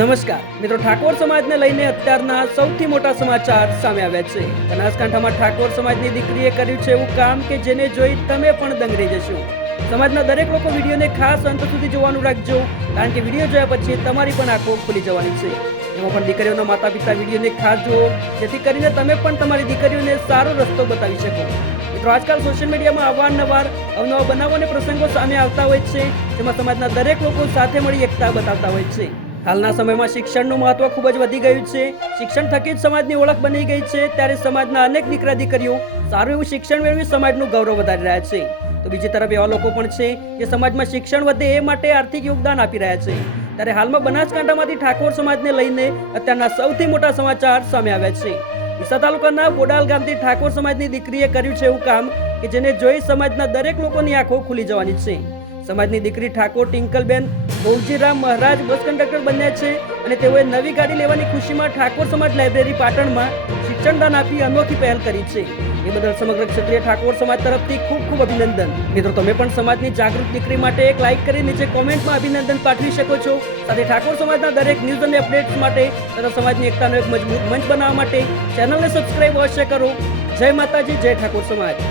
નમસ્કાર મિત્રો, ઠાકોર સમાજને લઈને અત્યારના સૌથી મોટા સમાચાર સામે આવ્યા છે। બનાસકાંઠામાં ઠાકોર સમાજની દીકરીએ કર્યું છે એવું કામ કે જેને જોઈ તમે પણ દંગ રહી જશો। સમાજના દરેક લોકો વિડીયોને ખાસ અંત સુધી જોવાનું રાખજો, કારણ કે વિડીયો જોયા પછી તમારી પણ આંખો ખુલી જવાની છે। એમાં પણ દીકરીઓના માતા પિતા વિડીયોને ખાસ જુઓ, જેથી કરીને તમે પણ તમારી દીકરીઓને સારો રસ્તો બતાવી શકો। મિત્રો, આજકાલ સોશિયલ મીડિયામાં અવારનવાર અવનવા બનાવો અને પ્રસંગો સામે આવતા હોય છે, જેમાં સમાજના દરેક લોકો સાથે મળી એકતા બતાવતા હોય છે। હાલના સમયમાં શિક્ષણનું મહત્વ ખૂબ જ વધી ગયું છે। શિક્ષણ થકી જ સમાજની ઓળખ બની ગઈ છે, ત્યારે સમાજના અનેક દીકરા દીકરીઓ સારું એવું શિક્ષણ મેળવી સમાજનું ગૌરવ વધારી રહ્યા છે। તો બીજી તરફ એવા લોકો પણ છે જે સમાજમાં શિક્ષણ વધે એ માટે આર્થિક યોગદાન આપી રહ્યા છે। ત્યારે હાલમાં બનાસકાંઠામાંથી ઠાકોર સમાજને લઈને અત્યારના સૌથી મોટા સમાચાર સામે આવ્યા છે। ડીસા તાલુકાના બોડાલ ગામથી ઠાકોર સમાજની દીકરીએ કર્યું છે એવું કામ કે જેને જોઈ સમાજના દરેક લોકોની આંખો ખુલી જવાની છે। સમાજની દીકરી ઠાકોર ટિંકલબેન ભોગજીરામ મહારાજ બસ કંડક્ટર બન્યા છે અને તેઓએ નવી ગાડી લેવાની ખુશીમાં ઠાકોર સમાજ લાઇબ્રેરી પાટણમાં શિક્ષણદાન આપી અનોખી પહેલ કરી છે। એ બદલ સમગ્ર ક્ષત્રિય ઠાકોર સમાજ તરફથી ખૂબ ખૂબ અભિનંદન। મિત્રો, તમે પણ સમાજની જાગૃત દીકરી માટે એક લાઇક કરી નીચે કોમેન્ટમાં અભિનંદન પાઠવી શકો છો। સાથે ઠાકોર સમાજના દરેક ન્યૂઝ અને અપડેટ્સ માટે તથા સમાજની એકતાનો એક મજબૂત મંચ બનાવવા માટે ચેનલને સબસ્ક્રાઇબ અવશ્ય કરો। જય માતાજી, જય ઠાકોર સમાજ।